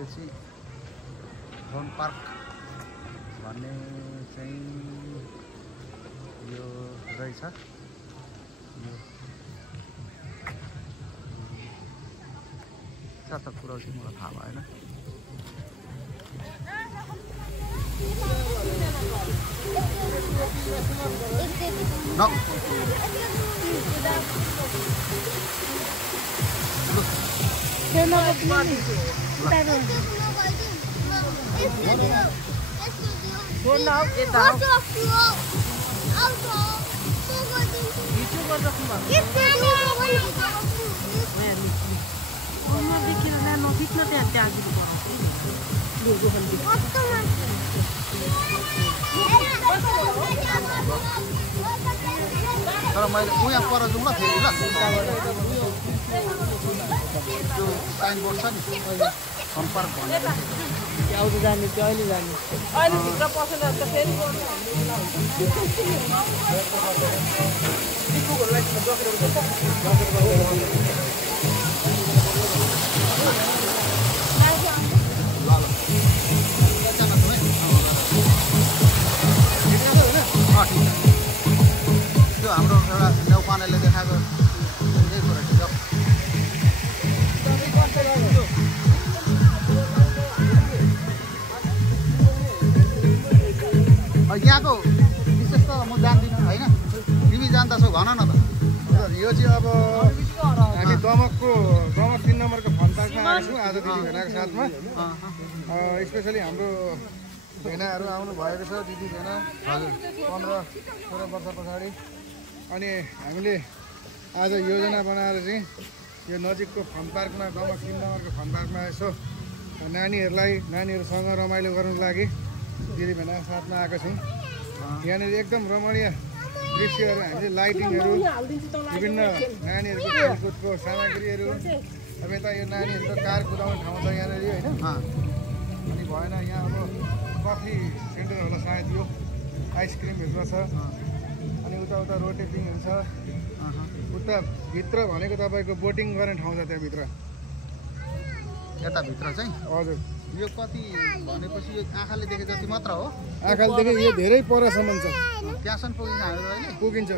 यो चाहिँ वन पार्क भन्ने चाहिँ यो रहेछ। यो सात कुरा चाहिँ मलाई थाहा भएन। तर मैले उहाँ पर जाउँ ल फेरि ल त्यो साइनबोर्ड छ नि सम्पर्क भनेर आउँछ जाने त्यो अहिले जाने अहिले भित्र पसेर त फेरि त्यो हाम्रो एउटा न्यौपानेले देखाएको यही कुरा ठिक हो। यहाँको विशेष त म जान्दिनँ होइन, तिमी जान्दछौ भन न त। यो चाहिँ अब हामी दमक 3 नम्बरको फन पार्कमा आएको छौँ आज दिदी भेनाको साथमा। स्पेसली हाम्रो भेनाहरू आउनु भएको छ, दिदी भेना 15-16 वर्ष पछाडि। अनि हामीले आज योजना बनाएर चाहिँ यो नजिकको फन पार्कमा दमक 3 नम्बरको फन पार्कमा यसो नानीहरूसँग रमाइलो गर्नुको लागि दिदी भेनाको साथमा आएको छौँ। यहाँनिर एकदम रमणीय दृश्यहरू, हामीले लाइटिङहरू, विभिन्न नानीहरूको खेलकुदको सामग्रीहरू, अब यता यो नानीहरूको कार कुदाउने ठाउँ छ यहाँनिर होइन। अनि भएन यहाँ अब कफी सेन्टर होला सायद, यो आइसक्रिमहरू छ। अनि उता रोटेपिङहरू छ। उता भित्र भनेको तपाईँको बोटिङ गर्ने ठाउँ छ त्यहाँभित्र। यताभित्र चाहिँ हजुर यो कति भनेपछि यो आँखाले देखे जति मात्र हो? आँखाले देखे यो धेरै परसम्म छ, त्यहाँसम्म पुगिन्छ हाम्रो अहिले पुगिन्छ।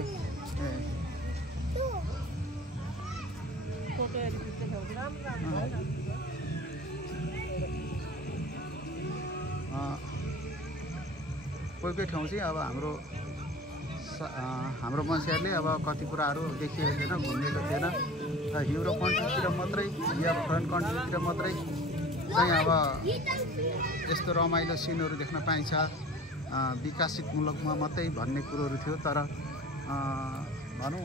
कोही ठाउँ चाहिँ अब हाम्रो मान्छेहरूले अब कति कुराहरू देखिएको थिएन, घुमेको थिएन। युरोप कन्ट्रीतिर मात्रै या फरेन कन्ट्रीतिर मात्रै चाहिँ अब यस्तो रमाइलो सिनहरू देख्न पाइन्छ, विकसित मुलुकमा मात्रै भन्ने कुरोहरू थियो। तर भनौँ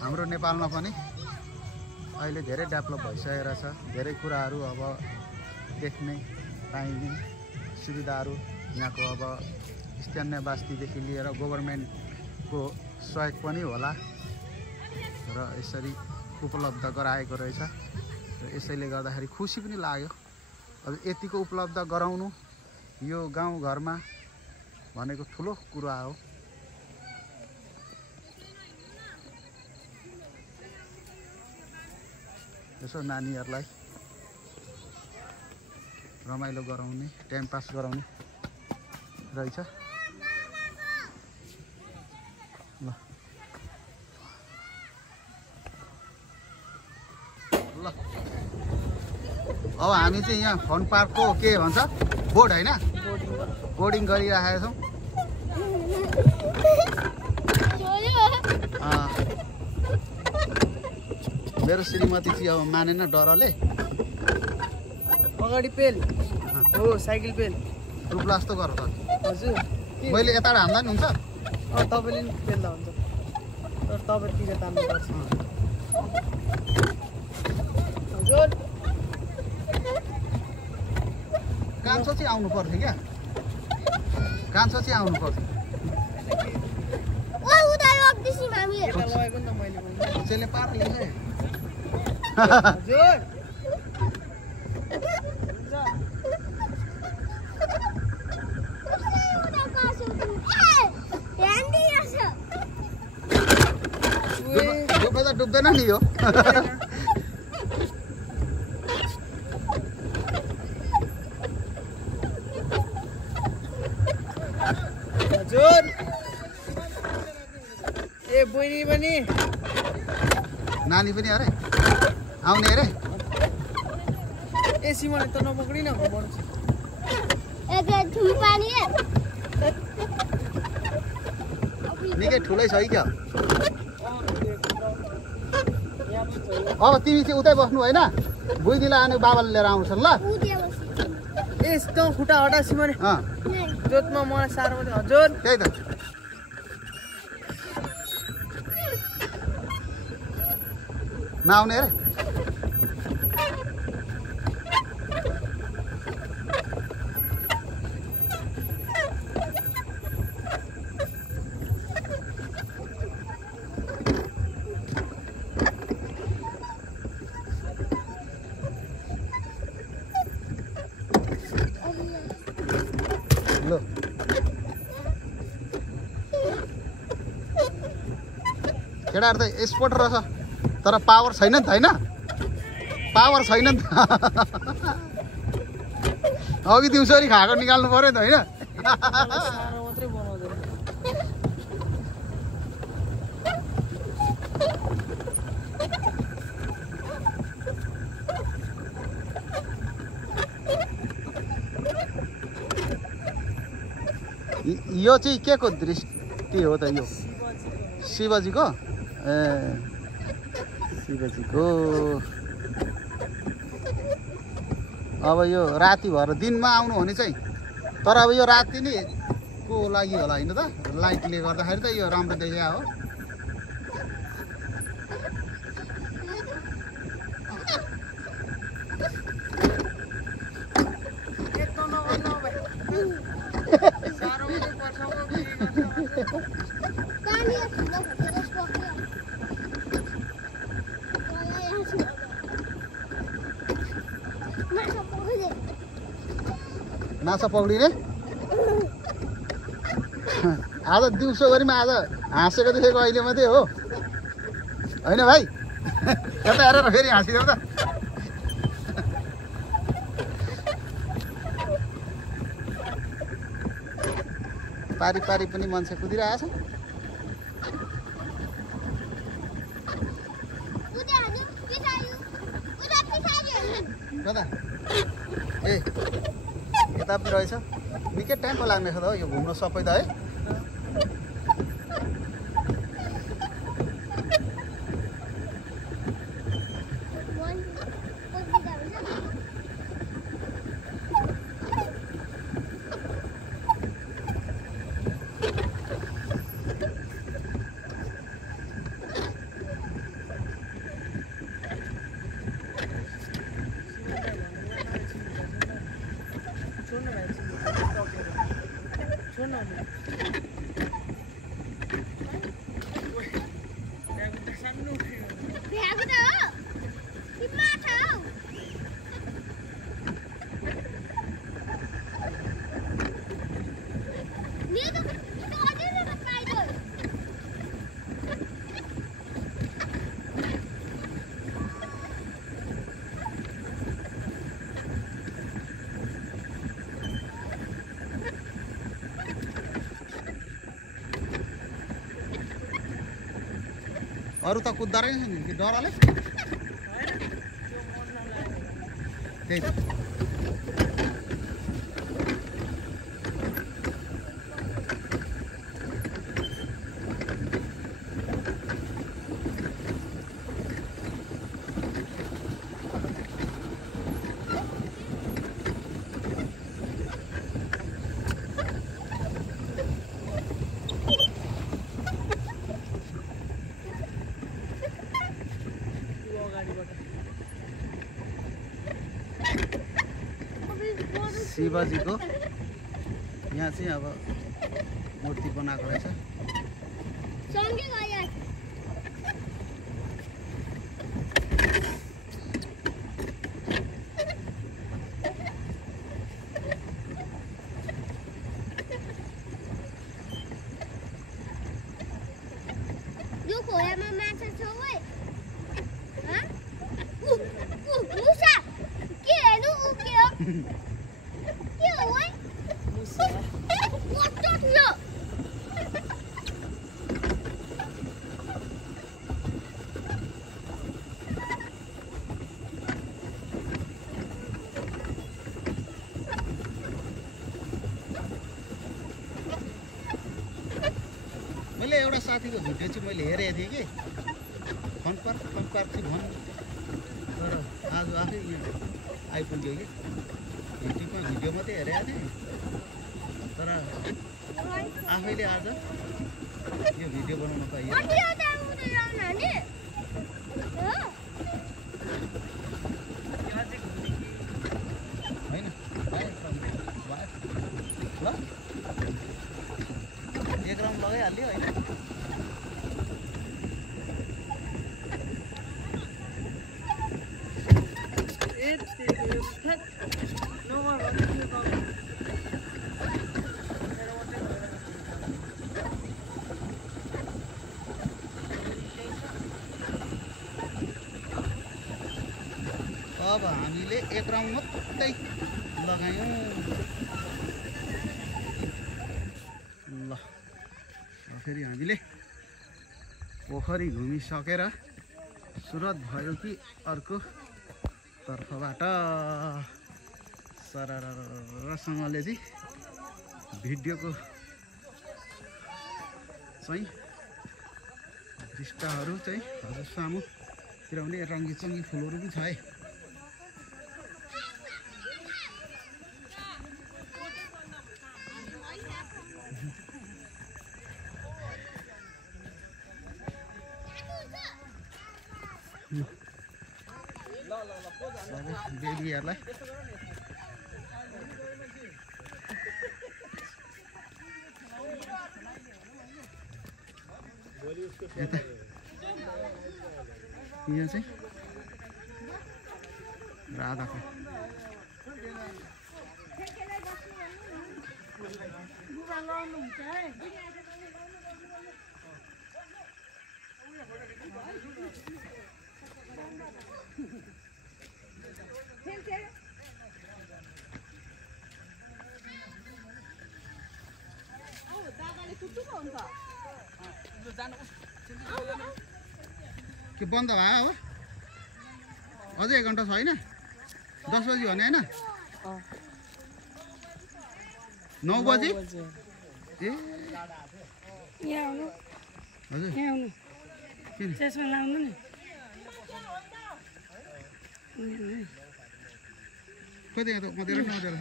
हाम्रो नेपालमा पनि अहिले धेरै डेभलप भइसकेको छ। धेरै कुराहरू अब देख्ने पाइने सुविधाहरू यहाँको अब स्थानीय बस्तीदेखि लिएर गभर्मेन्टको सहयोग पनि होला र यसरी उपलब्ध गराएको रहेछ। र यसैले गर्दाखेरि खुसी पनि लाग्यो। अब यतिको उपलब्ध गराउनु यो गाउँघरमा भनेको ठुलो कुरा हो। यसो नानीहरूलाई रमाइलो गराउने, टाइम पास गराउने रहेछ। ल ल अब हामी चाहिँ यहाँ फन पार्कको के भन्छ बोर्ड होइन, बोर्डिङ गरिराखेका छौँ। मेरो श्रीमती चाहिँ अब मानेन डरले। अगाडि पेल हो, साइकल पेल रुप्ला जस्तो गर त। हजुर मैले यताबाट हान्दा नि हुन्छ? तपाईँले नि पेल्दा हुन्छ, तर तपाईँतिर तान्नुपर्छ। हजुर कान्छो चाहिँ आउनु पर्थ्यो क्या, कान्छो चाहिँ आउनु पर्थ्यो। त्यसले पार्ले हजुर डुब्दा डुब्दैन नि यो। बहिनी पनि नानी पनि अरे आउने अरे एसीमा त नपक्रिन भन्नु निकै ठुलै छ है क्या अब तिमी चाहिँ उतै बस्नु होइन बुझिदिला अनि बाबाले लिएर आउँछन् ल यस्तो खुट्टा हटा सिमाने जोतमा मलाई साह्रो मात्रै हजुर त्यही त नआउने अरे लो केटाहरू त स्पोर्ट रहेछ तर पावर छैन नि त होइन पावर छैन नि त अघि दिउँसरी खाएको निकाल्नु पर्यो नि त होइन साह्रो मात्रै बनाउँदैन यो चाहिँ के को दृष्टि हो त यो शिवजीको ए शिवजीको अब यो राति भएर दिनमा आउनु हो भने चाहिँ तर अब यो राति नै को लागि होला होइन त लाइटले गर्दाखेरि त यो राम्रो देखिया हो माछा पक्रिने आज दिउँसोभरिमा आज हाँसेको देखेको अहिले मात्रै हो होइन भाइ यता हेरेर फेरि हाँसिदेऊ त पारी पारी पनि मान्छे कुदिरहेछ कता ए यता पनि रहेछ निकै टाइम पो लाग्ने छ त यो घुम्न सबै त है अरू त कुद्दा रहेछ नि कि डरले त्यही त शिवजीको यहाँ चाहिँ अब मूर्ति बनाएको रहेछ यो खोलामा माछा छ ओइ ह मुसा के हेर्नु उ के हो के हो ओइ मुसा कस्तो थियो अहिले एउटा साथीको भिडियो चाहिँ मैले हेरेको थिएँ कि फन पार्क चाहिँ भन्नु तर आज आफै आइपुग्यो कि युट्युबमा भिडियो मात्रै हेरेको थिएँ तर आफैले आज यो भिडियो बनाउन पाइयो होइन ल एक राउन्ड लगाइहाल्यो होइन अब हामीले एक राउन्ड मात्रै लगायौँ ल फेरि हामीले पोखरी घुमिसकेर सुरुवात भयो कि अर्को तर्फबाट सररसँगले चाहिँ भिडियोको चाहिँ दृष्टहरू चाहिँ हजुर सामुतिर पनि रङ्गी फुलहरू पनि छ है बेबीहरूलाई यता यहाँ चाहिँ राधाको के बन्द भयो हो अझै 1 घन्टा छैन 10 बजी भने होइन 9 बजी ए हजुर त्यसमा लाउनु नि खोइ त यहाँ त मदेर नमदेर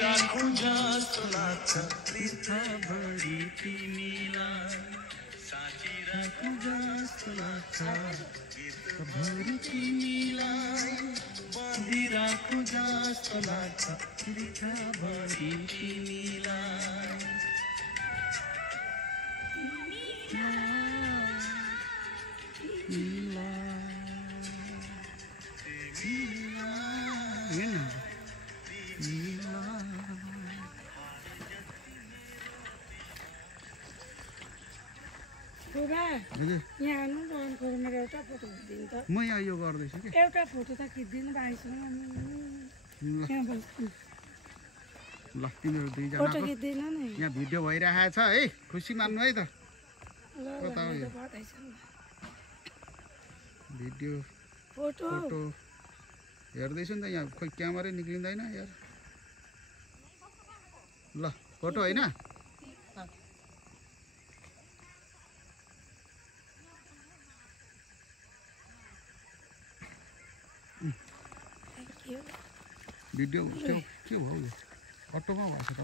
राखौँ जस्तो लाग्छ पृथाभरि तिमीलाई साँची राखौँ जस्तो लाग्छ पृथाभरि तिमीलाई बाँधी राखौँ जस्तो लाग्छ पृथाभरि तिमीलाई यहाँ आउनु मेरो एउटा फोटो खिचिदिनु त म यहाँ यो गर्दैछु कि एउटा फोटो त खिचिदिनु भाइसँग ल तिमीहरू फोटो दुईजनाको खिचिदिनु नि यहाँ भिडियो भइरहेको छ है खुसी मान्नु है त भिडियो फोटो फोटो हेर्दैछु नि त यहाँ खोइ क्यामेरै निक्लिँदैन यार ल फोटो होइन भिडियो के भयो यो अटोमा भएको छ त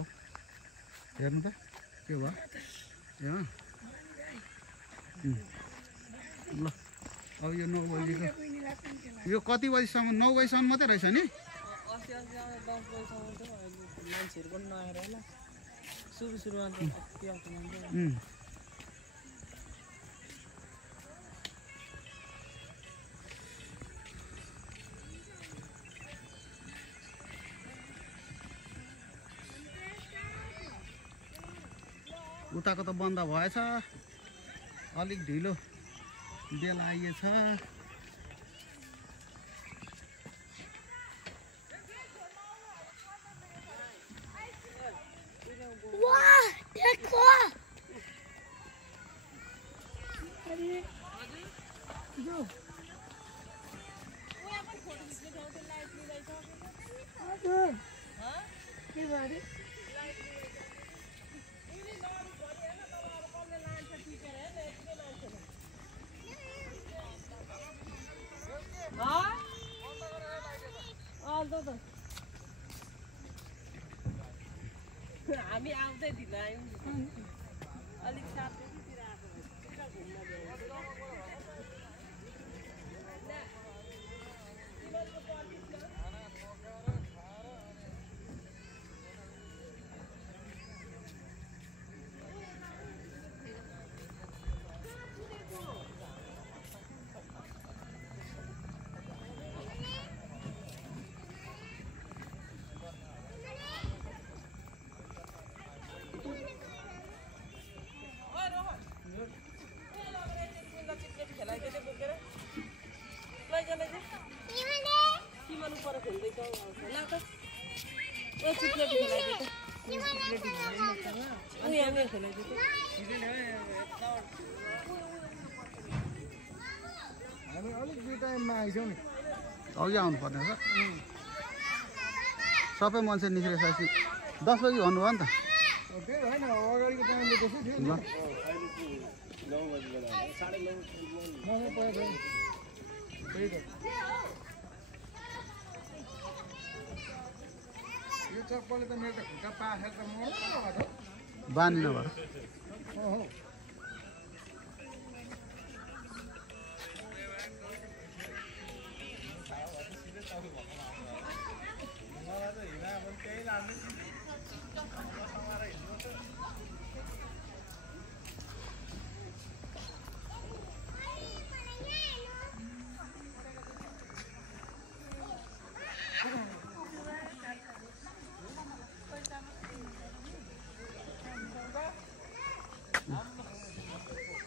हेर्नु त के भयो ल अब यो 9 बजीको यो कति बजीसम्म 9 बजीसम्म मात्रै रहेछ नि मान्छेहरू पनि नआएर होला सुरुमा त उताको त बन्द भएछ अलिक ढिलो बेला आइएछ वाह देखो हामी आउँदै दिन आयौँ अलिक साथतिर आएको घुम्न हामी अलिक दुई टाइममा आइछौँ नि अघि आउनु पर्ने हो सबै मान्छे निस्किरहेपछि 10 बजी भन्नुभयो नि त त्यही होइन अगाडिको टाइमले त्यसै थियो नि यो चप्पलले त मेरो त खुट्टा पाखेर त मर्नु बानी नभएर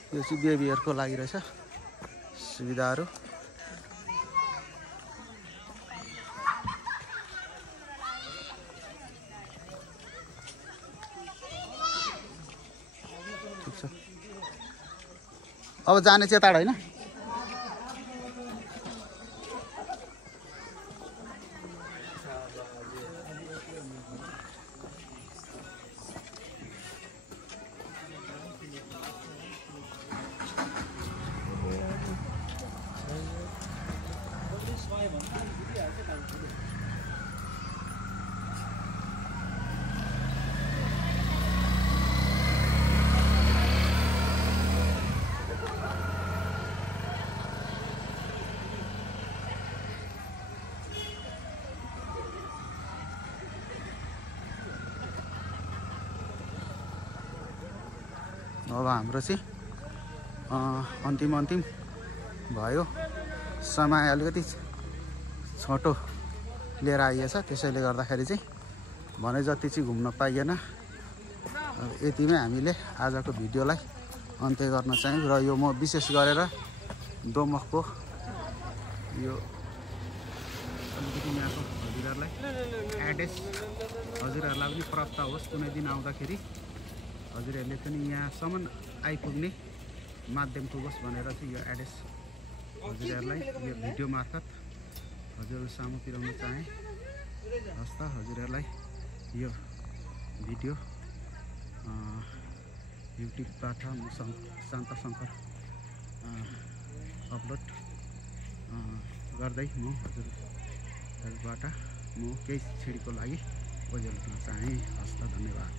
यो चाहिँ बेबीहरूको लागि रहेछ सुविधाहरू ठिक छ अब जाने चेताड होइन अब हाम्रो चाहिँ अन्तिम भयो समय अलिकति छोटो लिएर आइएछ त्यसैले गर्दाखेरि चाहिँ भने जति चाहिँ घुम्न पाइएन यतिमै हामीले आजको भिडियोलाई अन्त्य गर्न चाह्यौँ र यो म विशेष गरेर दोमकको यो अलिकति यहाँको हजुरहरूलाई एड्रेस हजुरहरूलाई पनि प्राप्त होस् कुनै दिन आउँदाखेरि हजुरहरूले पनि यहाँसम्म आइपुग्ने माध्यम पुगोस् भनेर चाहिँ यो एड्रेस हजुरहरूलाई यो भिडियो मार्फत हजुरहरू सामु पुर्याउन चाहे हस् त हजुरहरूलाई यो भिडियो युट्युबबाट म शान्त शङ्कर अपलोड गर्दै म हजुरहरूबाट म केही छिडीको लागि ओझेल्न चाहे हस् त धन्यवाद।